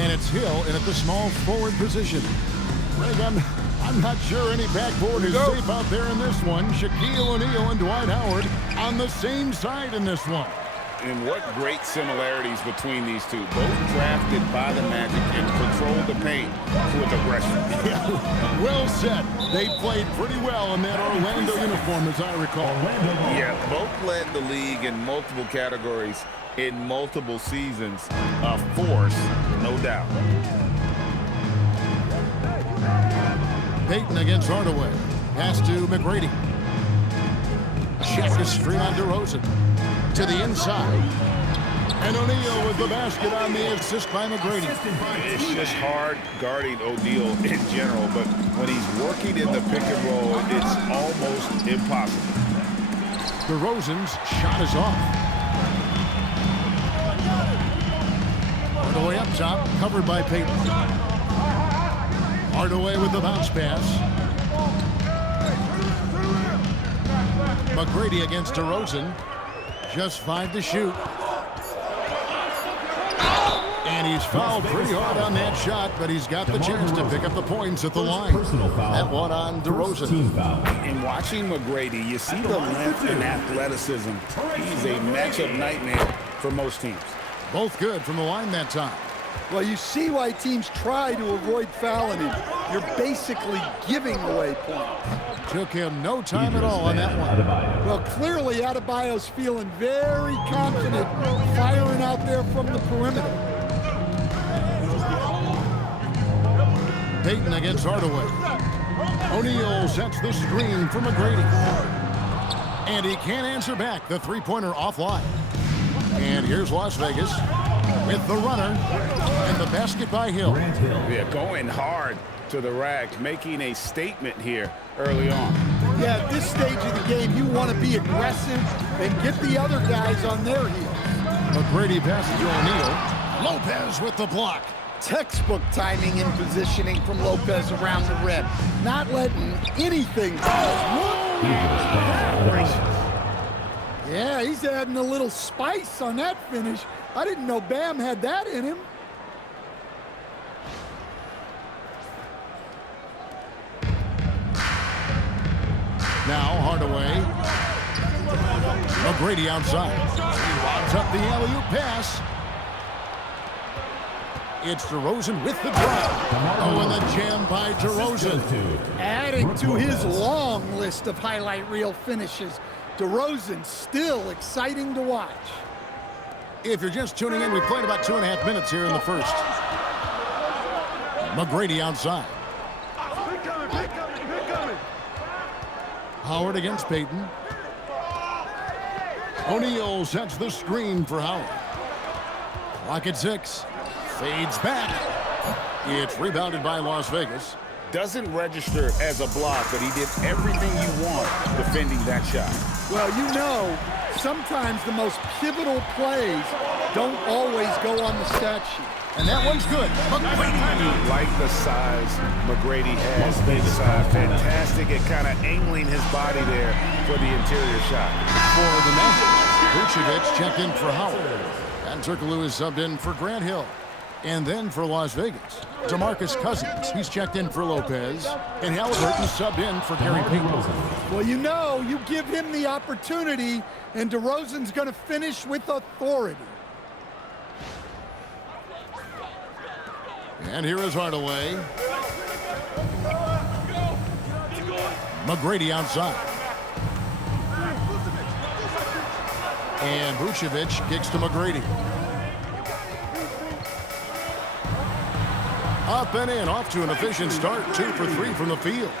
And it's Hill in at the small forward position. Greg, I'm not sure any backboard is safe out there in this one. Shaquille O'Neal and Dwight Howard on the same side in this one. And what great similarities between these two. Both drafted by the Magic and controlled the paint with aggression. Yeah, well said. They played pretty well in that Orlando uniform, as I recall. Yeah, both led the league in multiple categories in multiple seasons. A force, no doubt. Payton against Hardaway. Pass to McGrady. Shaq is free on DeRozan. To the inside. And O'Neal with the basket on the assist by McGrady. It's just hard guarding O'Neal in general, but when he's working in the pick and roll, it's almost impossible. DeRozan's shot is off. Hardaway up top, covered by Payton. Hardaway with the bounce pass. McGrady against DeRozan. Just 5 to shoot. And he's fouled pretty hard on that shot, but he's got the chance to pick up the points at the line. That one on DeRozan. In watching McGrady, you see the length and athleticism. He's a matchup nightmare for most teams. Both good from the line that time. Well, you see why teams try to avoid fouling him. You're basically giving away points. Took him no time at all on that one. Well, clearly Adebayo's feeling very confident firing out there from the perimeter. Payton against Hardaway. O'Neal sets the screen for McGrady. And he can't answer back. The three-pointer offline. And here's Las Vegas with the runner and the basket by Hill. Yeah, going hard to the rack, making a statement here early on. Yeah, at this stage of the game, you want to be aggressive and get the other guys on their heels. McGrady passes to O'Neal. Lopez with the block. Textbook timing and positioning from Lopez around the rim. Not letting anything go. Yeah, he's adding a little spice on that finish. I didn't know Bam had that in him. Now Hardaway. McGrady outside. He lobs up the alley-oop pass. It's DeRozan with the drive. Oh, and the jam by DeRozan. Adding to his long list of highlight reel finishes. DeRozan still exciting to watch. If you're just tuning in, we played about 2.5 minutes here in the first. McGrady outside. Howard against Payton. O'Neal sets the screen for Howard. Clock at 6. Fades back. It's rebounded by Las Vegas. Doesn't register as a block, but he did everything you want defending that shot. Well, you know, sometimes the most pivotal plays don't always go on the stat sheet. And that one's good. McGrady. Like the size McGrady has inside. Fantastic at kind of angling his body there for the interior shot. For the Magic, Vucevic checked in for Howard. And Turkoglu is subbed in for Grant Hill. And then for Las Vegas, DeMarcus Cousins. He's checked in for Lopez. And Halliburton subbed in for Gary Payton. Well, you know, you give him the opportunity, and DeRozan's going to finish with authority. And here is Hardaway. McGrady outside. And Vucevic kicks to McGrady. Up and in, off to an efficient start. 2 for 3 from the field.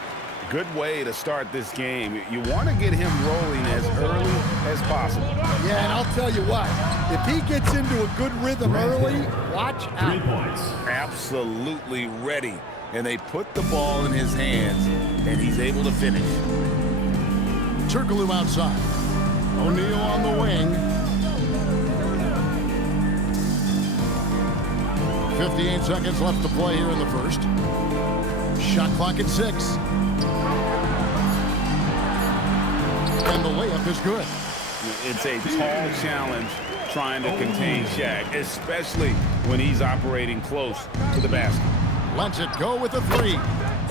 Good way to start this game. You want to get him rolling as early as possible. Yeah, and I'll tell you what, if he gets into a good rhythm early, watch out. 3 points. Absolutely ready. And they put the ball in his hands, and he's able to finish. Turkoglu outside. O'Neal on the wing. 58 seconds left to play here in the first. Shot clock at 6. And the layup is good. It's a tall challenge trying to contain Shaq, especially when he's operating close to the basket. Lets it go with a three.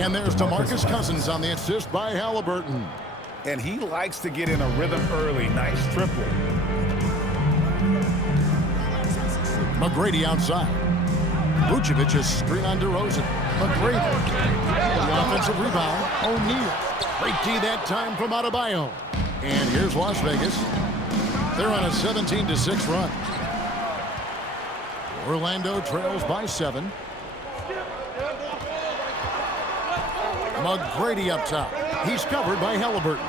And there's DeMarcus Cousins on the assist by Halliburton. And he likes to get in a rhythm early. Nice triple. McGrady outside. Vucevic's screen on DeRozan. McGrady. The offensive rebound. O'Neal. Great D that time from Adebayo. And here's Las Vegas. They're on a 17-6 run. Orlando trails by 7. McGrady up top. He's covered by Halliburton.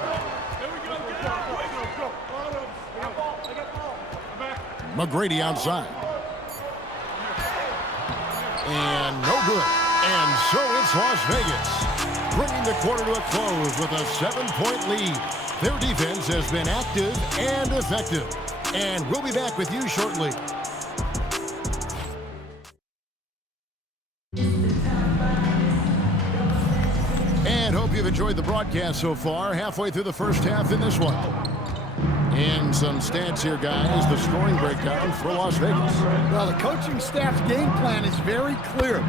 McGrady outside. And no good. And so it's Las Vegas, bringing the quarter to a close with a 7-point lead. Their defense has been active and effective. And we'll be back with you shortly. And hope you've enjoyed the broadcast so far. Halfway through the first half in this one. And some stats here, guys. The scoring breakdown for Las Vegas. Well, the coaching staff's game plan is very clear.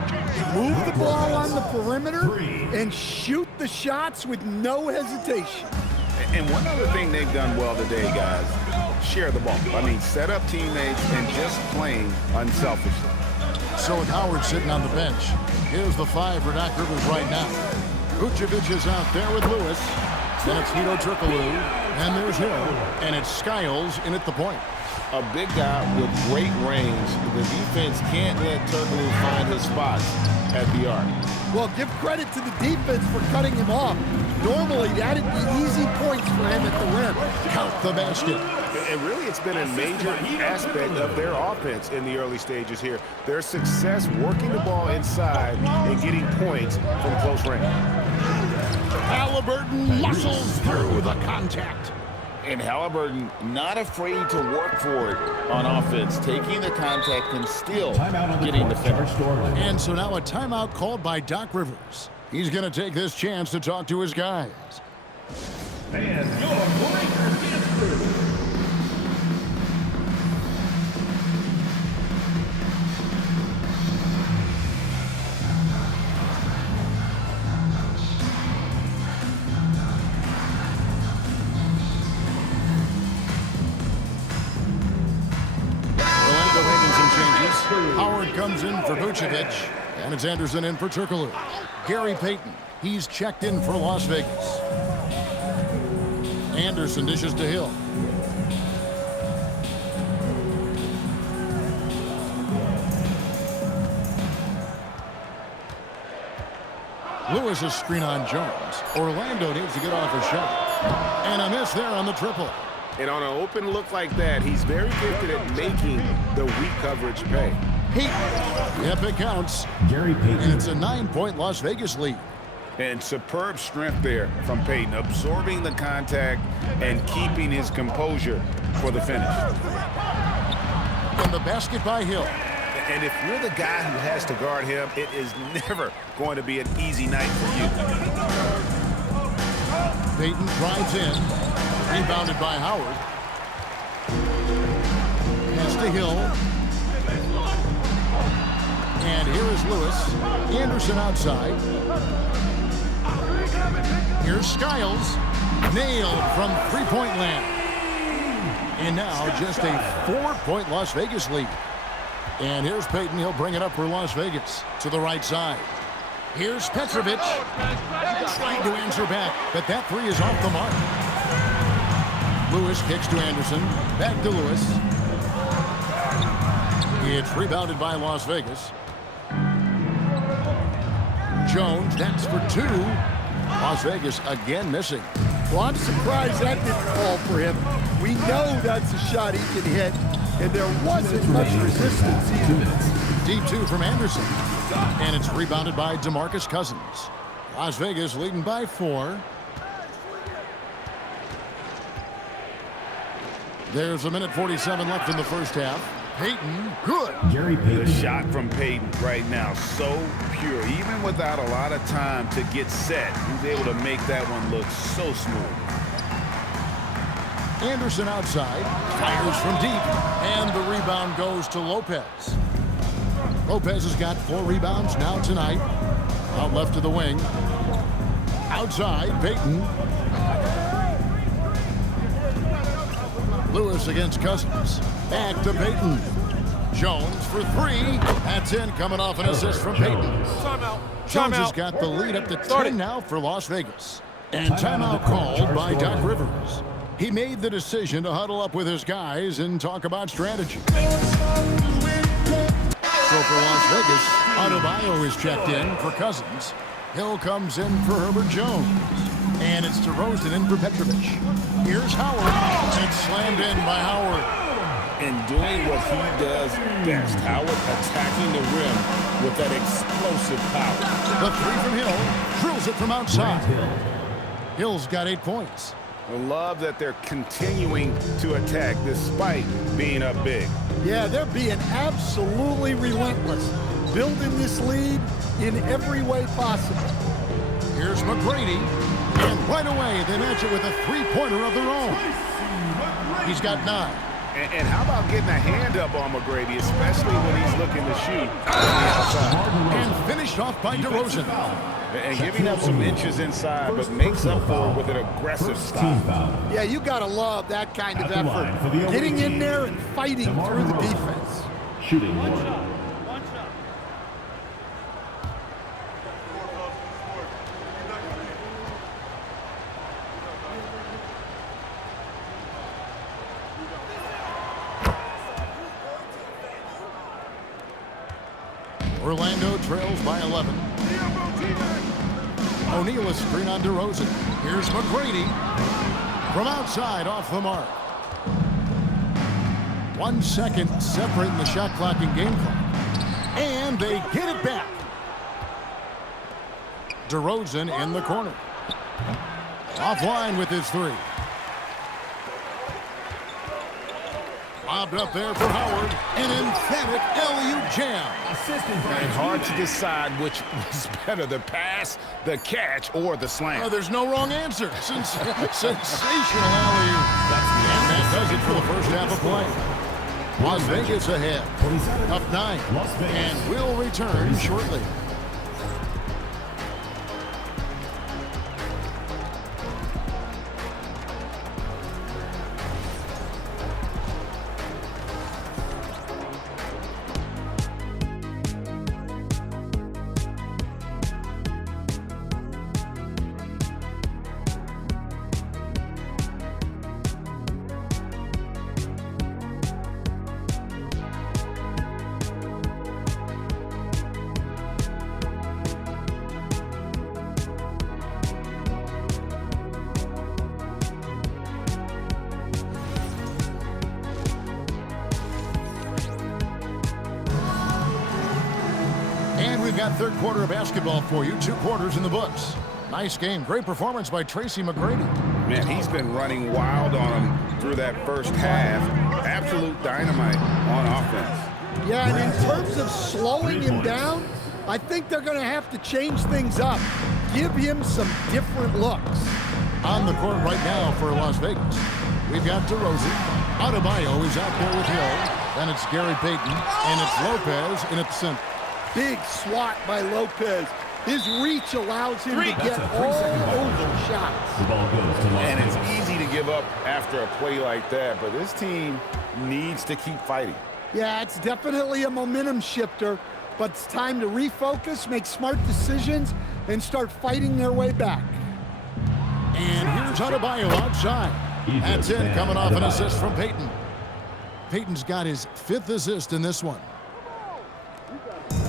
Move the ball on the perimeter and shoot the shots with no hesitation. And one other thing they've done well today, guys, share the ball. I mean, set up teammates and just playing unselfishly. So with Howard sitting on the bench, here's the 5 for Doc Rivers right now. Vucevic is out there with Lewis. Then it's Hito Turkoglu. And there's Hill. And it's Skiles in at the point. A big guy with great range. The defense can't let Turkoglu find his spots at the arc. Well, give credit to the defense for cutting him off. Normally, that'd be easy points for him at the rim. Count the basket. And really, it's been a major aspect of their offense in the early stages here. Their success working the ball inside and getting points from close range. Halliburton muscles through the contact. And Halliburton not afraid to work for it on offense, taking the contact and still getting the finish. And so now a timeout called by Doc Rivers. He's going to take this chance to talk to his guys. And your breaker is through. Howard comes in for Vucevic, and it's Anderson in for Turkoglu. Gary Payton, he's checked in for Las Vegas. Anderson dishes to Hill. Lewis's screen on Jones. Orlando needs to get off a shot. And a miss there on the triple. And on an open look like that, he's very gifted at making the weak coverage pay. Payton. Yep, it counts. Gary Payton. And it's a 9-point Las Vegas lead. And superb strength there from Payton, absorbing the contact and keeping his composure for the finish. And the basket by Hill. And if you're the guy who has to guard him, it is never going to be an easy night for you. Payton drives in. Rebounded by Howard. Pass to Hill. And here is Lewis. Anderson outside. Here's Skiles. Nailed from three-point land. And now just a 4-point Las Vegas lead. And here's Payton. He'll bring it up for Las Vegas to the right side. Here's Petrovic. Trying to answer back, but that three is off the mark. Lewis kicks to Anderson. Back to Lewis. It's rebounded by Las Vegas. Jones, that's for 2. Las Vegas again missing. Well, I'm surprised that didn't fall for him. We know that's a shot he can hit, and there wasn't much resistance either. Deep 2 from Anderson. And it's rebounded by DeMarcus Cousins. Las Vegas leading by 4. There's 1:47 left in the first half. Payton, good. Gary Payton. The shot from Payton right now, so pure. Even without a lot of time to get set, he's able to make that one look so smooth. Anderson outside, fires from deep, and the rebound goes to Lopez. Lopez has got 4 rebounds now tonight. Out left to the wing. Outside, Payton. Lewis against Cousins. Back to Payton. Jones for 3. That's in, coming off an assist from Payton. Jones has got the lead up to 10 now for Las Vegas. And timeout called by Doc Rivers. He made the decision to huddle up with his guys and talk about strategy. So for Las Vegas, Adebayo is checked in for Cousins. Hill comes in for Herbert Jones. And it's DeRozan in for Petrovic. Here's Howard, and it's slammed in by Howard. And doing what he does best, Howard attacking the rim with that explosive power. The 3 from Hill, drills it from outside. Hill's got 8 points. I love that they're continuing to attack despite being up big. Yeah, they're being absolutely relentless, building this lead in every way possible. Here's McGrady, and right away they match it with a 3-pointer of their own. He's got 9. And how about getting a hand up on McGrady, especially when he's looking to shoot on the outside. And finished off by DeRozan. And giving up some inches inside, but makes up for it with an aggressive stop. Yeah, you got to love that kind of effort. Getting in there and fighting through the defense. Shooting 1. Orlando trails by 11. O'Neal is screen on DeRozan. Here's McGrady. From outside, off the mark. 1 second separating the shot clock and game clock. And they get it back. DeRozan in the corner. Offline with his 3. Lobbed up there for Howard. An emphatic LU jam. And hard to decide which was better, the pass, the catch, or the slam. Oh, there's no wrong answer. Sensational alley-oop. And that does it for the first half of play. Las Vegas ahead. Up 9. And we'll return shortly. We've got third quarter of basketball for you. 2 quarters in the books. Nice game. Great performance by Tracy McGrady. Man, he's been running wild on him through that first half. Absolute dynamite on offense. Yeah, and in terms of slowing him down, I think they're going to have to change things up. Give him some different looks. On the court right now for Las Vegas, we've got DeRozan. Adebayo is out there with Hill. Then it's Gary Payton, and it's Lopez in at the center. Big swat by Lopez. His reach allows him to get all over shots. The ball goes to Las And it's Vegas. easy to give up after a play like that, but this team needs to keep fighting. Yeah, it's definitely a momentum shifter, but it's time to refocus, make smart decisions, and start fighting their way back. And here's Adebayo outside. That's in, coming off an assist from Payton. Payton's got his 5th assist in this one.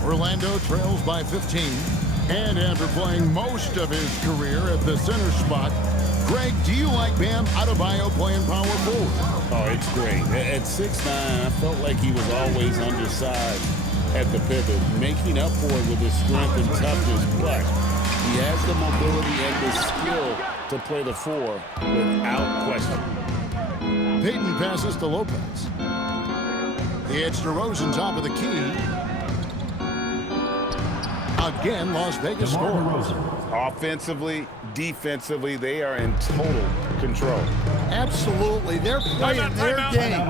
Orlando trails by 15. And after playing most of his career at the center spot, Greg, do you like Bam Adebayo playing power forward? Oh, it's great. At 6'9", I felt like he was always undersized at the pivot, making up for it with his strength and toughness, but he has the mobility and the skill to play the 4 without question. Payton passes to Lopez. It's DeRozan top of the key. Again, Las Vegas score. Offensively, defensively, they are in total control. Absolutely. They're playing their game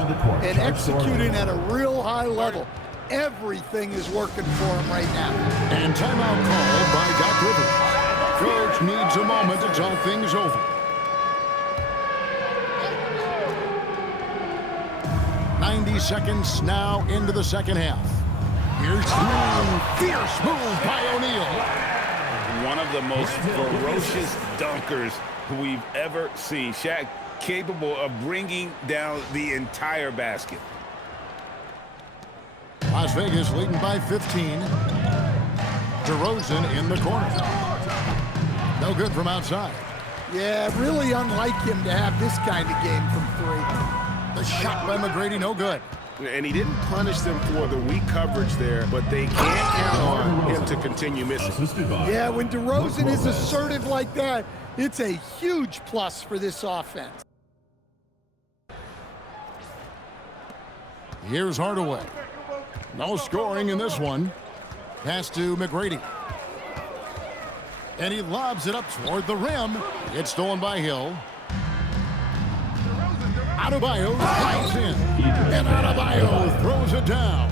and executing at a real high level. Everything is working for them right now. And timeout called by Doc Rivers. Coach needs a moment to talk things over. "90 seconds now into the second half. Here's fierce move by O'Neal. One of the most ferocious dunkers we've ever seen. Shaq capable of bringing down the entire basket. Las Vegas leading by 15. DeRozan in the corner. No good from outside. Yeah, really unlike him to have this kind of game from three. The shot by McGrady, no good. And he didn't punish them for the weak coverage there, but they can't count on him to continue missing. Assisted by Yeah, when DeRozan is Lopez. assertive like that, it's a huge plus for this offense. Here's Hardaway. No scoring in this one. Pass to McGrady. And he lobs it up toward the rim. It's stolen by Hill. Adebayo slides in. And Adebayo throws it down.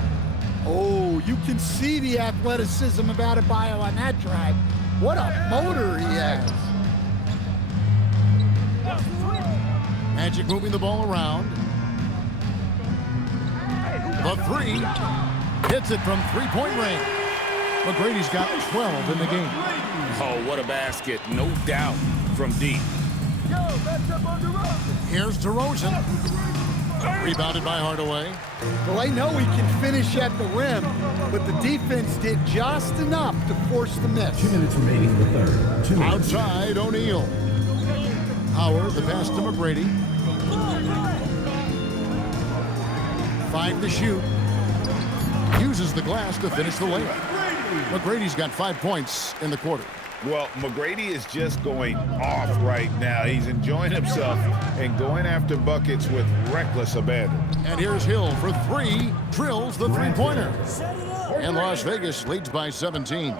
Oh, you can see the athleticism of Adebayo on that drive. What a motor he has. Magic moving the ball around. The three. Hits it from three-point range. McGrady's got 12 in the game. Oh, what a basket. No doubt from deep. Here's DeRozan. Rebounded by Hardaway. Well, I know he can finish at the rim, but the defense did just enough to force the miss. 2 minutes remaining in the third. 2 minutes. Outside, O'Neal. Howard, the pass to McGrady. 5 to shoot. Uses the glass to finish the layup. McGrady's got 5 points in the quarter. Well, McGrady is just going off right now. He's enjoying himself and going after buckets with reckless abandon. And here's Hill for 3. Drills the three-pointer. And Las Vegas leads by 17.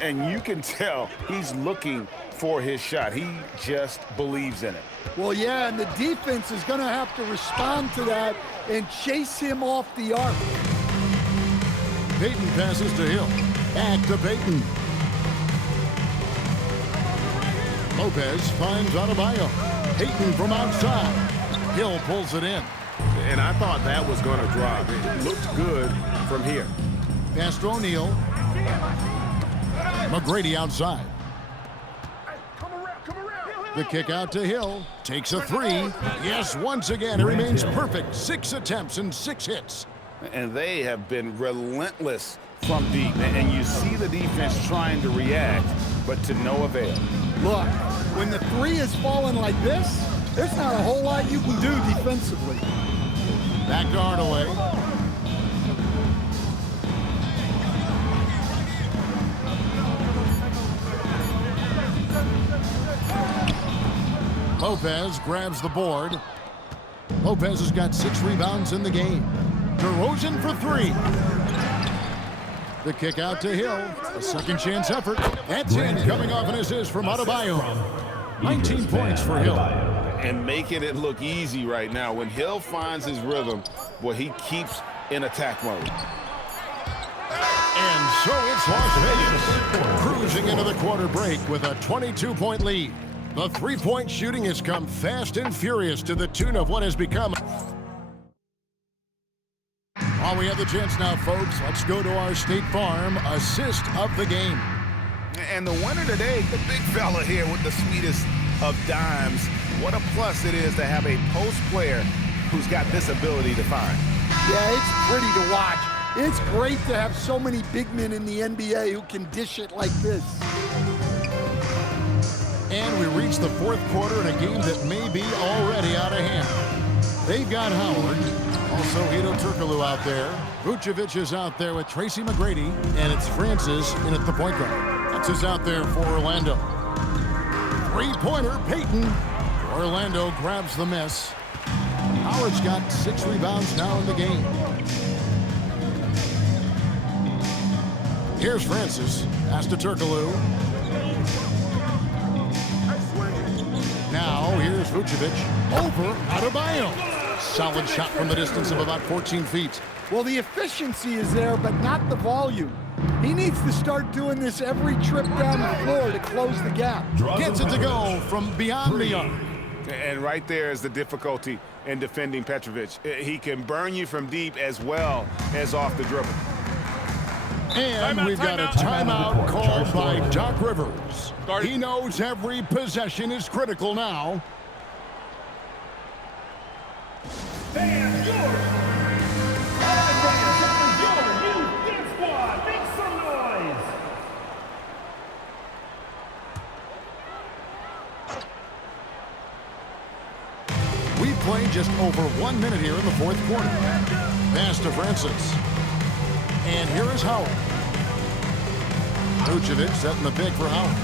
And you can tell he's looking for his shot. He just believes in it. Well, yeah, and the defense is going to have to respond to that and chase him off the arc. Payton passes to Hill. Back to Payton. Lopez finds Adebayo. Payton from outside. Hill pulls it in. And I thought that was going to drop. It looked good from here. Pass to O'Neal. McGrady outside. The kick out to Hill. Takes a 3. Yes, once again, it remains perfect. 6 attempts and 6 hits. And they have been relentless from deep. And you see the defense trying to react, but to no avail. Look, when the 3 is falling like this, there's not a whole lot you can do defensively. Back to Hardaway. Lopez grabs the board. Lopez has got 6 rebounds in the game. DeRozan for 3. The kick out to Hill. A second chance effort. That's in, coming off an assist from Adebayo. 19 points for Hill. And making it look easy right now. When Hill finds his rhythm, well, he keeps in attack mode. And so it's Las Vegas cruising into the quarter break with a 22-point lead. The three-point shooting has come fast and furious to the tune of what has become. While we have the chance now, folks, let's go to our State Farm assist of the game. And the winner today, the big fella here with the sweetest of dimes. What a plus it is to have a post player who's got this ability to find. Yeah, it's pretty to watch. It's great to have so many big men in the NBA who can dish it like this. And we reach the fourth quarter in a game that may be already out of hand. They've got Howard, also Hedo Turkoglu out there. Vucevic is out there with Tracy McGrady, and it's Francis in at the point guard. That's is out there for Orlando. Three-pointer, Payton. Orlando grabs the miss. Howard's got 6 rebounds now in the game. Here's Francis. Pass to Turkoglu. Now here's Vucevic over Adebayo. Solid shot from the distance of about 14 feet. Well, the efficiency is there, but not the volume. He needs to start doing this every trip down the floor to close the gap. Gets it to go from beyond the arc. And right there is the difficulty in defending Petrovic. He can burn you from deep as well as off the dribble. And we've got a timeout called by Doc Rivers. He knows every possession is critical now. We play just over 1 minute here in the fourth quarter. Pass to Francis. And here is Howard. Vucevic setting the pick for Howard.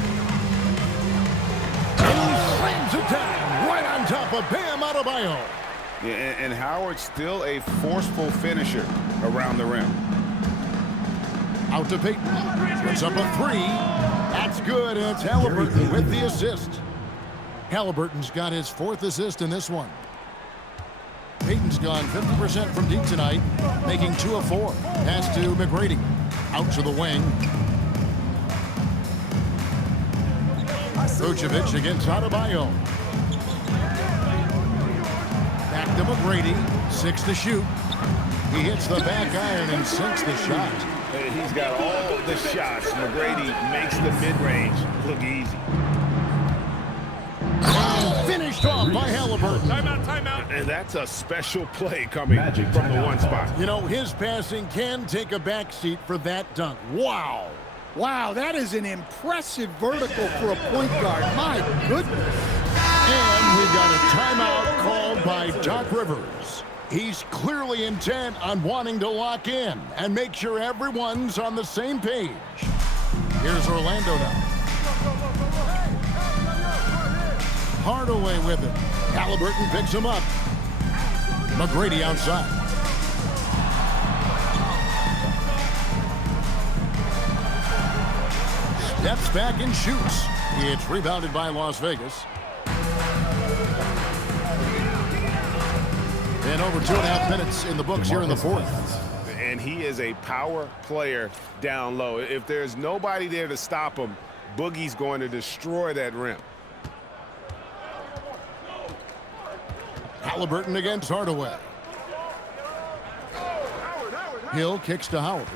And he slams it down right on top of Bam Adebayo. Yeah, and Howard's still a forceful finisher around the rim. Out to Peyton. Puts up a three. That's good, and it's Halliburton with the assist. Halliburton's got his fourth assist in this one. Peyton's gone 50% from deep tonight, making 2 of 4. Pass to McGrady. Out to the wing. Vucevic against Adebayo. Back to McGrady. 6 to shoot. He hits the back iron and sinks the shot. He's got all the shots. McGrady makes the mid-range look easy. And finished off by Halliburton. Timeout. And that's a special play coming from the one spot. You know, his passing can take a backseat for that dunk. Wow. Wow, that is an impressive vertical for a point guard. My goodness. And we've got a timeout called by Doc Rivers. He's clearly intent on wanting to lock in and make sure everyone's on the same page. Here's Orlando now. Hardaway with it. Halliburton picks him up. McGrady outside. Steps back and shoots. It's rebounded by Las Vegas. And over 2.5 minutes in the books here in the fourth. And he is a power player down low. If there's nobody there to stop him, Boogie's going to destroy that rim. Halliburton against Hardaway. Hill kicks to Howard.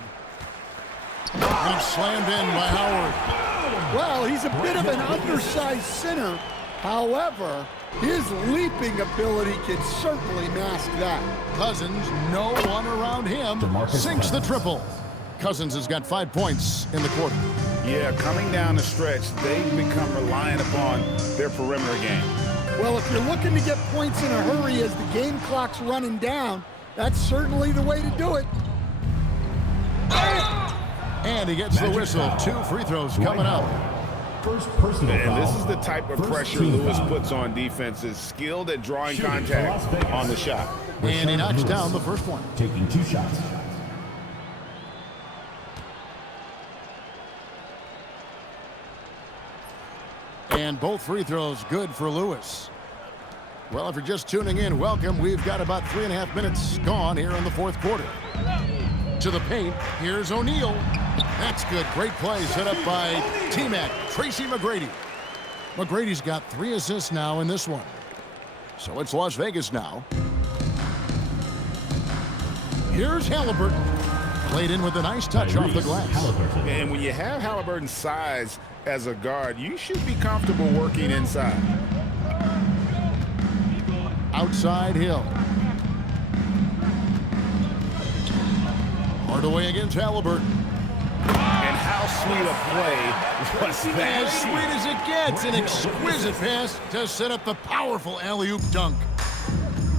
And slammed in by Howard. Well, he's a bit of an undersized center. However, his leaping ability can certainly mask that. Cousins, no one around him, sinks the triple. Cousins has got 5 points in the quarter. Yeah, coming down the stretch, they've become reliant upon their perimeter game. Well, if you're looking to get points in a hurry as the game clock's running down, that's certainly the way to do it. And he gets the whistle. 2 free throws coming up. First personal foul. And this is the type of pressure Lewis puts on defenses, skilled at drawing contact on the shot. And he knocks down the first one. Taking 2 shots. And both free throws good for Lewis. Well, if you're just tuning in, welcome. We've got about 3.5 minutes gone here in the fourth quarter. To the paint, here's O'Neal. That's good. Great play set up by T-Mac, Tracy McGrady. McGrady's got 3 assists now in this one. So it's Las Vegas now. Here's Halliburton. Played in with a nice touch off the glass. And when you have Halliburton's size as a guard, you should be comfortable working inside. Outside Hill. Hardaway against Halliburton. And how sweet a play was that? As sweet as it gets. An exquisite pass to set up the powerful alley-oop dunk.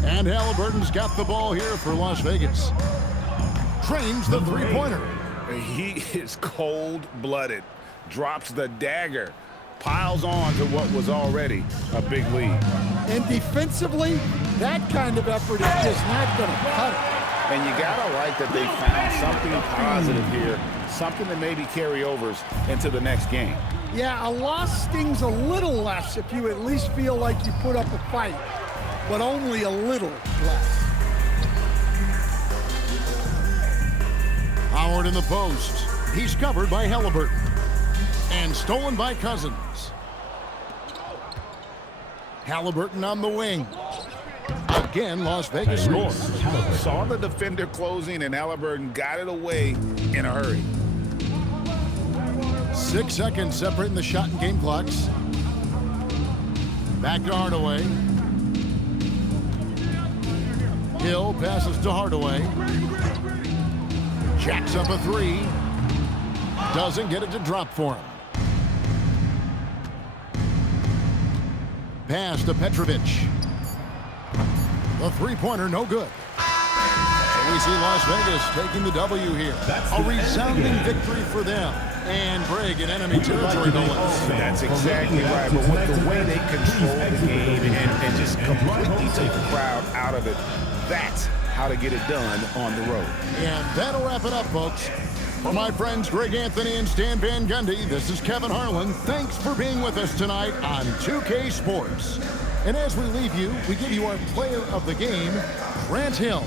And Halliburton's got the ball here for Las Vegas. Trains the three-pointer. He is cold-blooded. Drops the dagger. Piles on to what was already a big lead. And defensively, that kind of effort is just not going to cut it. And you gotta like that they found something positive here something that maybe carry overs into the next game. Yeah, a loss stings a little less if you at least feel like you put up a fight, but only a little less. Howard in the post. He's covered by Halliburton. And stolen by Cousins. Halliburton on the wing. Again, Las Vegas scores. Saw the defender closing, and Halliburton got it away in a hurry. 6 seconds separating the shot and game clocks. Back to Hardaway. Hill passes to Hardaway. Jacks up a three. Doesn't get it to drop for him. Pass to Petrovic. The three-pointer, no good. So we see Las Vegas taking the W here. A resounding victory for them. And Greg in enemy territory, no less. That's exactly right. But with the way they control the game and just completely take the crowd out of it, that's how to get it done on the road. And that'll wrap it up, folks. For my friends Greg Anthony and Stan Van Gundy, this is Kevin Harlan. Thanks for being with us tonight on 2K Sports. And as we leave you, we give you our player of the game, Grant Hill.